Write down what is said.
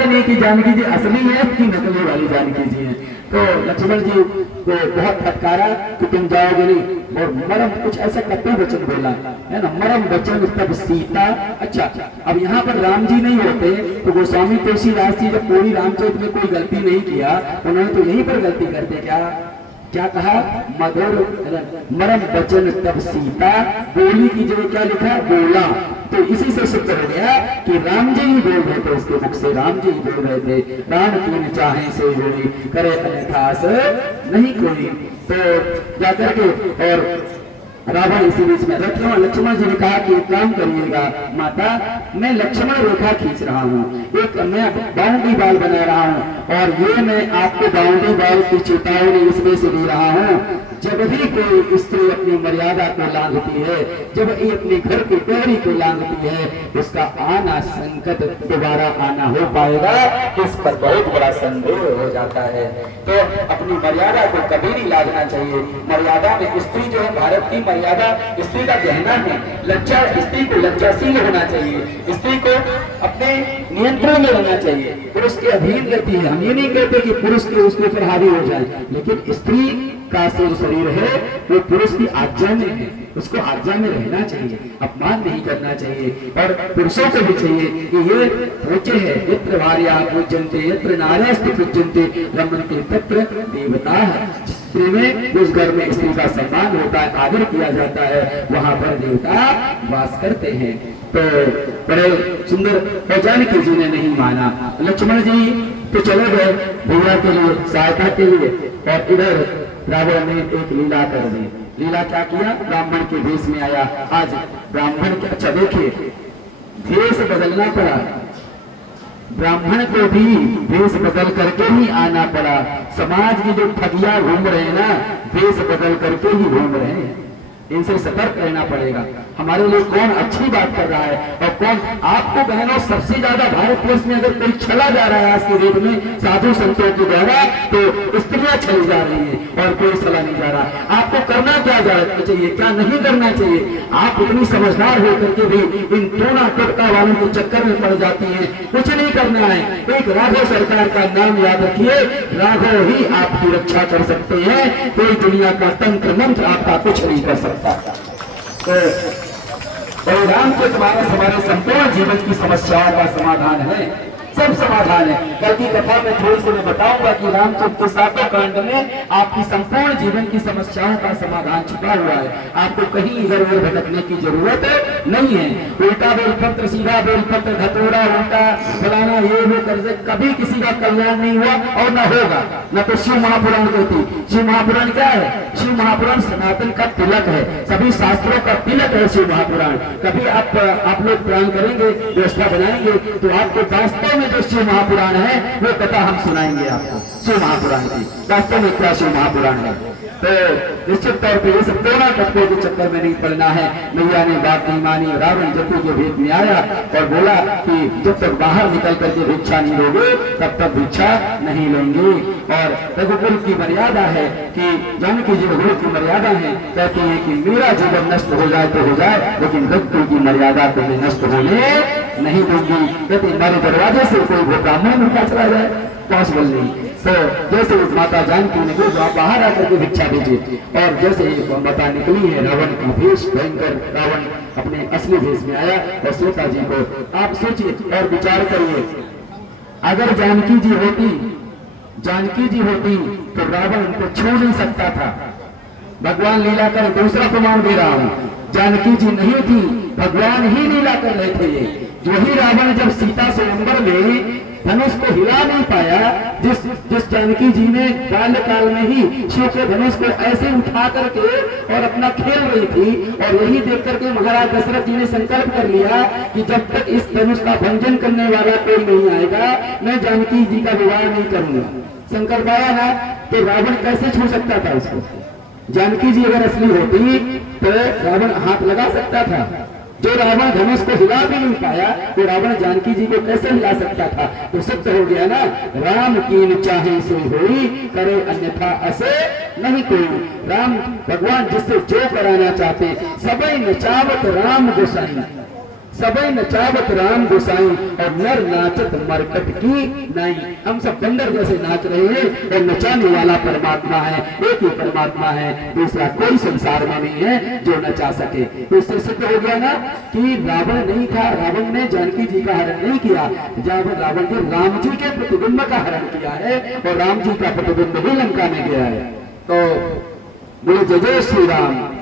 गए नहीं कि जानकी जी असली है कि नकली वाली जानकी जी है। तो लक्ष्मण जी को बहुत फटकारा कि तुम जाओगे नहीं, और मरम कुछ ऐसा कटु वचन बोला है ना, मरम वचन तब सीता। अच्छा, अब यहाँ पर राम जी नहीं होते तो गोस्वामी तुलसीदास जी जब पूरी रामचरित में कोई गलती नहीं किया, उन्होंने तो यहीं पर गलती करते क्या कहा, मधुर मरम वचन तब सीता बोली की जगह क्या लिखा, बोला। तो इसी से सिद्ध हो गया कि राम जी ही बोल रहे थे, उसके मुख से राम जी ही बोल रहे थे, राम कीन चाहे से होई करे अन्यथास नहीं कोई। तो जाकर के और रावण इसी बीच में लक्ष्मण जी ने कहा कि एक काम करिएगा माता, मैं लक्ष्मण रेखा खींच रहा हूँ, एक मैं बाउंड्री बॉल बना रहा हूँ, और ये मैं आपको बाउंड्री बॉल की चेतावनी इसमें से दे रहा हूँ। जब भी कोई स्त्री अपनी मर्यादा को लांघती है, जब ये अपने घर की डोरी को लांघती है, उसका आना संकट दोबारा आना हो पाएगा, इस पर बहुत बड़ा संदेह हो जाता है। तो अपनी मर्यादा को कभी नहीं लांघना चाहिए। मर्यादा में स्त्री जो है, भारत की मर्यादा स्त्री का गहना है, लज्जा, स्त्री को लज्जाशील होना चाहिए, स्त्री को अपने नियंत्रण में रहना चाहिए, पुरुष के अधीन रहती है। हम ये नहीं कहते कि पुरुष के उसके ऊपर हावी हो जाए, लेकिन स्त्री का जो शरीर है वो पुरुष की आज्ञा में है, उसको आज्ञा में रहना चाहिए, अपमान नहीं करना चाहिए। और पुरुषों को भी चाहिए कि ये पूज्य है, यत्र भार्या पूज्यन्ते यत्र नार्यस्तु पूज्यन्ते रमन्ते तत्र देवता है। स्त्री में, उस घर में स्त्री का सम्मान होता है, आदर किया जाता है, वहां पर देवता वास करते हैं। तो बड़े सुंदर जानकी जी ने नहीं माना, लक्ष्मण जी तो चले गए भैया के लिए, सहायता के लिए, और इधर रावण ने एक लीला कर दी। लीला क्या किया, ब्राह्मण के भेष में आया। आज ब्राह्मण के, अच्छा देखिए, भेष बदलना पड़ा, ब्राह्मण को भी भेष बदल करके ही आना पड़ा। समाज की जो ठगिया घूम रहे हैं ना, भेष बदल करके ही घूम रहे हैं, इनसे सतर्क रहना पड़ेगा। हमारे लिए कौन अच्छी बात कर रहा है और कौन, आपको बहनों सबसे ज्यादा भारतवर्ष में अगर कोई छला जा रहा है आज के डेट में साधु संतों के द्वारा, तो स्त्रियां छली जा रही हैं और कोई छला नहीं जा रहा। आपको करना क्या चाहिए, क्या नहीं करना चाहिए। आप इतनी समझदार होकर के भी इन टोना टोटका वालों के चक्कर में पड़ जाती हैं। कुछ नहीं करना है, एक राघव सरकार का नाम याद रखिए, राघव ही आपकी रक्षा कर सकते हैं, कोई दुनिया का तंत्र मंत्र आपका कुछ नहीं कर सकता। तो रामचरित मानस हमारे संपूर्ण जीवन की समस्याओं का समाधान है, सब समाधान है। कल की कथा में थोड़ी सी मैं बताऊंगा कि रामचरित के 7 कांड में आपकी संपूर्ण जीवन की समस्याओं का समाधान छिपा हुआ है। आपको कहीं इधर उधर भटकने की जरूरत नहीं है। उल्टा बेलपत्र, सीधा बेलपत्र, धतूरा उल्टा फलाना, ये वो करके कभी किसी का कल्याण नहीं हुआ और न होगा। न तो शिव महापुराण कहती, शिव महापुराण क्या है, शिव महापुराण सनातन का तिलक है, सभी शास्त्रों का तिलक है शिव महापुराण। कभी आप लोग पुराण करेंगे, व्यवस्था बनाएंगे, तो आपको वास्तव में जो शिव महापुराण है वो कथा हम सुनाएंगे आपको, शिव महापुराण की वास्तव में क्या शिव महापुराण है। तो निश्चित तौर पर ये सब टोना टप्पों के चक्कर में नहीं पड़ना है। मैया ने बात नहीं मानी, रावण जतु के भेद में आया और बोला कि जब तक बाहर निकल करके भिक्षा नहीं लोगे तब तक भिक्षा नहीं लेंगे। और रघुकुल की मर्यादा है कि जानकी जी रघुकुल की मर्यादा है, कहती है कि मेरा जीवन नष्ट हो जाए तो हो जाए, लेकिन रघुकुल की मर्यादा को मैं नष्ट होने नहीं दूंगी। कहते हमारे दरवाजे से कोई ब्राह्मण भूखा चला जाए, पॉसिबल नहीं। तो जैसे उस माता जानकी ने कहा आप बाहर आकर के भिक्षा दीजिए, और जैसे ही माता निकली है, रावण का भेष भयंकर, रावण अपने असली भेष में आया और सीता जी को, आप सोचिए और विचार करिए, अगर जानकी जी होती तो रावण उनको छोड़ नहीं सकता था। भगवान लीला कर, दूसरा प्रमाण दे रहा हूं, जानकी जी नहीं थी, भगवान ही लीला कर रहे थे। ये जो ही रावण जब सीता स्वयंवर में धनुष को हिला नहीं पाया, जिस जानकी जी ने बाल्यकाल में ही शिव के धनुष को ऐसे उठा करके और अपना खेल रही थी, और यही देख करके महाराज दशरथ जी ने संकल्प कर लिया कि जब तक इस धनुष का भंजन करने वाला कोई नहीं आएगा मैं जानकी जी का विवाह नहीं करूंगा। संकल्प आया ना, तो रावण कैसे छू सकता था उसको। जानकी जी अगर असली होती तो रावण हाथ लगा सकता था। जो रावण धनुष को हिला भी नहीं पाया, तो रावण जानकी जी को कैसे हिला सकता था। तो सिद्ध हो गया ना, राम कीन चाहे सो होई करे अन्यथा असे नहीं कोई। राम भगवान जिससे जो कराना चाहते, सबई नचावत राम गोसाई, सबे नचावत राम गोसाई और नर नाचत मरकट की नाई। हम सब बंदर जैसे नाच रहे हैं और नचाने वाला परमात्मा है, एक ही परमात्मा है, दूसरा कोई संसार में नहीं है जो नचा सके। तो इससे सिद्ध हो गया ना कि रावण नहीं था, रावण ने जानकी जी का हरण नहीं किया, जब रावण ने राम जी के प्रतिबिंब का हरण किया है और राम जी का प्रतिबिंब ही लंका में गया है। तो बोले जय जय श्री राम।